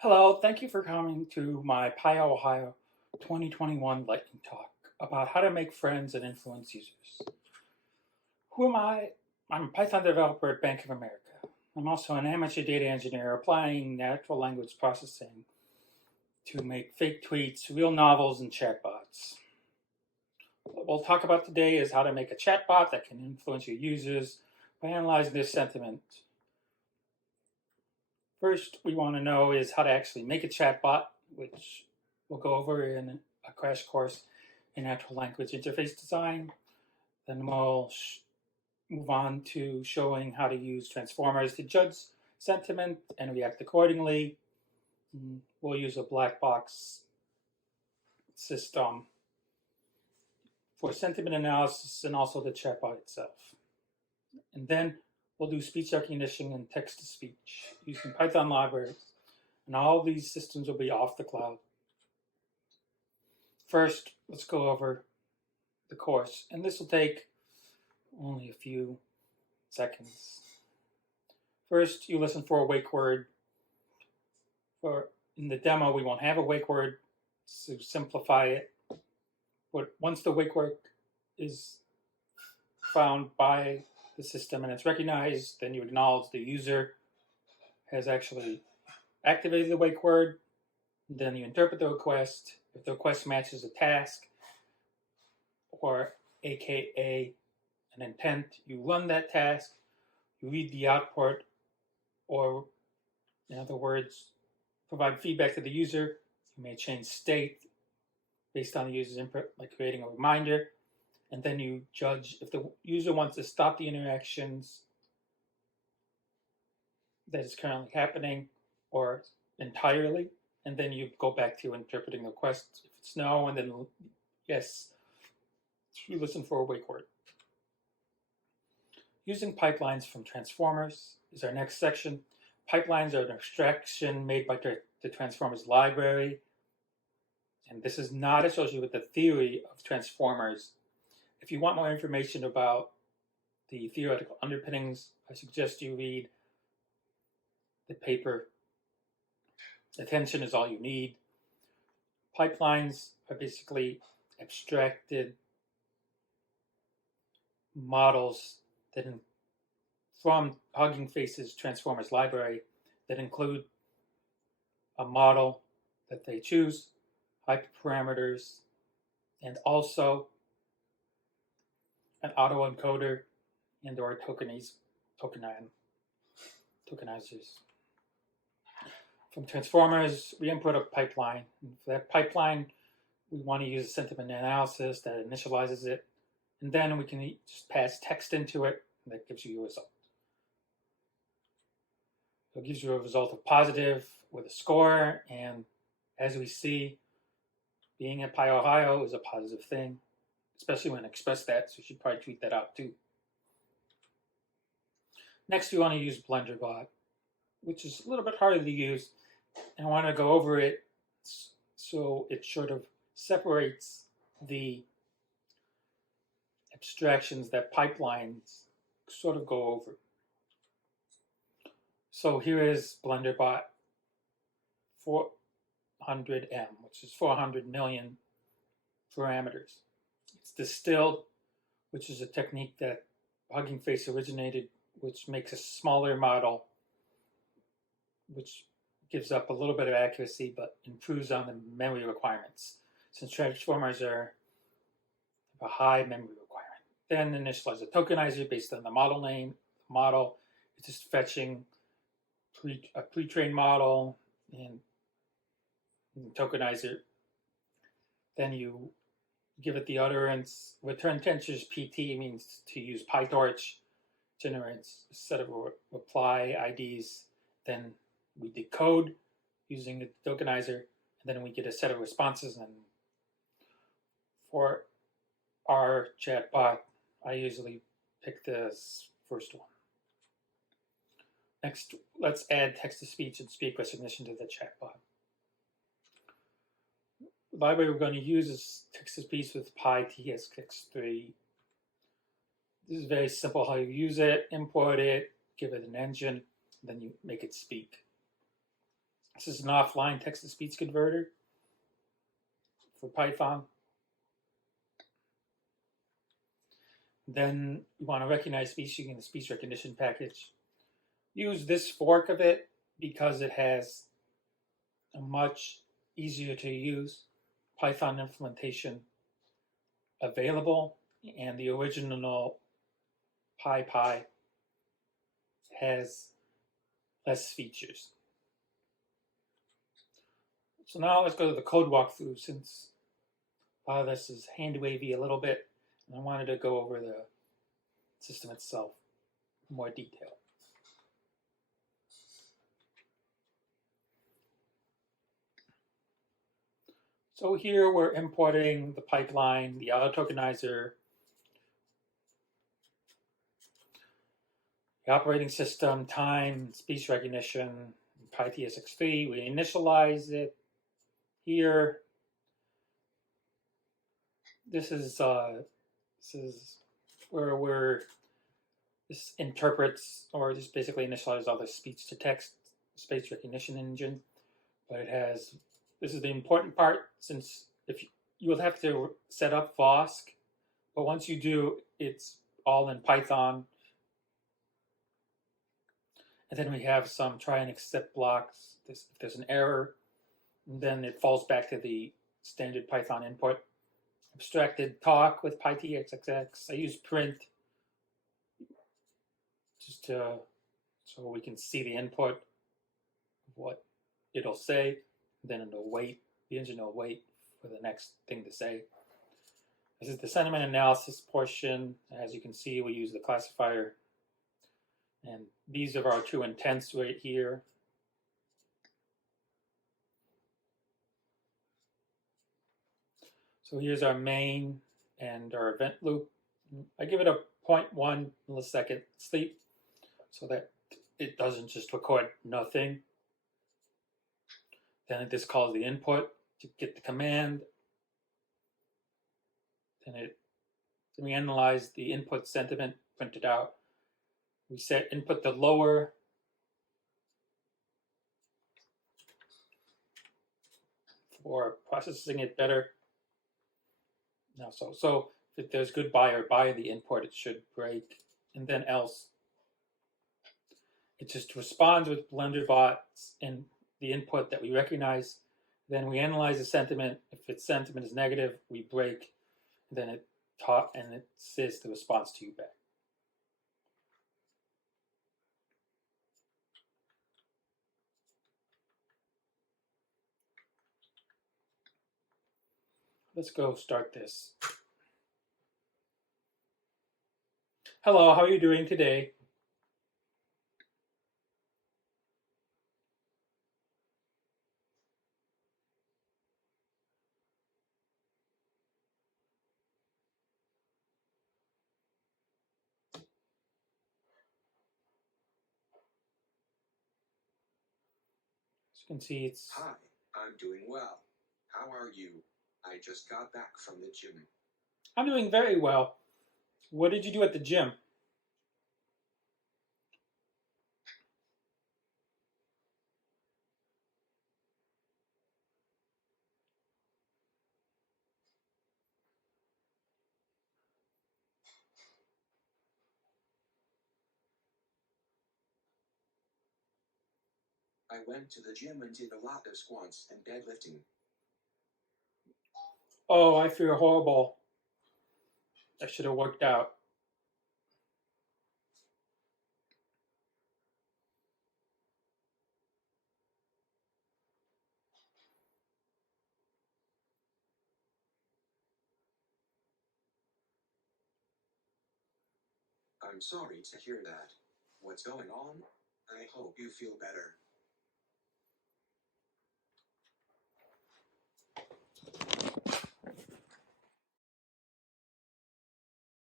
Hello, thank you for coming to my PyOhio 2021 lightning talk about how to make friends and influence users. Who am I? I'm a Python developer at Bank of America. I'm also an amateur data engineer applying natural language processing to make fake tweets, real novels, and chatbots. What we'll talk about today is how to make a chatbot that can influence your users by analyzing their sentiment. First, we want to know is how to actually make a chatbot, which we'll go over in a crash course in natural language interface design. Then we'll move on to showing how to use transformers to judge sentiment and react accordingly. We'll use a black box system for sentiment analysis and also the chatbot itself. And then we'll do speech recognition and text-to-speech using Python libraries. And all these systems will be off the cloud. First, let's go over the course. And this will take only a few seconds. First, you listen for a wake word. In the demo, we won't have a wake word to simplify it. But once the wake word is found by the system and it's recognized, then you acknowledge the user has actually activated the wake word. Then you interpret the request. If the request matches a task, or aka an intent, you run that task, you read the output, or in other words, provide feedback to the user. You may change state based on the user's input, like creating a reminder. And then you judge if the user wants to stop the interactions that is currently happening or entirely. And then you go back to interpreting the request. If it's no, and then yes, you listen for a wake word. Using pipelines from transformers is our next section. Pipelines are an abstraction made by the transformers library. And this is not associated with the theory of transformers. If you want more information about the theoretical underpinnings, I suggest you read the paper, Attention is All You Need. Pipelines are basically abstracted models from Huggingface's Transformers library that include a model that they choose, hyperparameters, and also an autoencoder and or tokenizers. From transformers, we input a pipeline. And for that pipeline, we want to use a sentiment analysis that initializes it, and then we can just pass text into it, and that gives you a result. So it gives you a result of positive with a score, and as we see, being at PyOhio is a positive thing, especially when express that, so you should probably tweet that out too. Next, we want to use Blenderbot, which is a little bit harder to use, and I want to go over it so it sort of separates the abstractions that pipelines sort of go over. So here is Blenderbot 400M, which is 400 million parameters. It's distilled, which is a technique that Hugging Face originated, which makes a smaller model, which gives up a little bit of accuracy but improves on the memory requirements, since transformers are a high memory requirement. Then initialize a tokenizer based on the model name. The model is just fetching a pre-trained model and tokenizer. Then you give it the utterance. Return temperatures PT means to use PyTorch, generates a set of reply IDs. Then we decode using the tokenizer, and then we get a set of responses. And for our chatbot, I usually pick this first one. Next, let's add text-to-speech and speech recognition to the chatbot. The library we're going to use is text-to-speech with PyTX3. This is very simple how you use it, import it, give it an engine, then you make it speak. This is an offline text-to-speech converter for Python. Then you want to recognize speech using the speech recognition package. Use this fork of it because it has a much easier to use Python implementation available, and the original PyPy has less features. So now let's go to the code walkthrough, since a lot of this is hand-wavy a little bit, and I wanted to go over the system itself in more detail. So here we're importing the pipeline, the auto tokenizer, the operating system, time, speech recognition, PyTSX3. We initialize it here. This is where this interprets, or just basically initializes all the speech to text speech recognition engine. But it has, this is the important part, since if you will have to set up Vosk, but once you do, it's all in Python. And then we have some try and accept blocks. If there's an error, then it falls back to the standard Python input. Abstracted talk with PyTXXX. I use print just so we can see the input of what it'll say. Then it'll wait. The engine will wait for the next thing to say. This is the sentiment analysis portion. As you can see, we use the classifier. And these are our two intents right here. So here's our main and our event loop. I give it a 0.1 millisecond sleep so that it doesn't just record nothing. Then this calls the input to get the command. Then we analyze the input sentiment, print it out. We set input to lower. For processing it better. Now, so if there's goodbye or bye in the input, it should break, and then else. It just responds with Blenderbot in the input that we recognize. Then we analyze the sentiment. If its sentiment is negative, we break. Then it says the response to you back. Let's go start this. Hello, how are you doing today? As you can see, it's... Hi, I'm doing well. How are you? I just got back from the gym. I'm doing very well. What did you do at the gym? I went to the gym and did a lot of squats and deadlifting. Oh, I feel horrible. I should have worked out. I'm sorry to hear that. What's going on? I hope you feel better.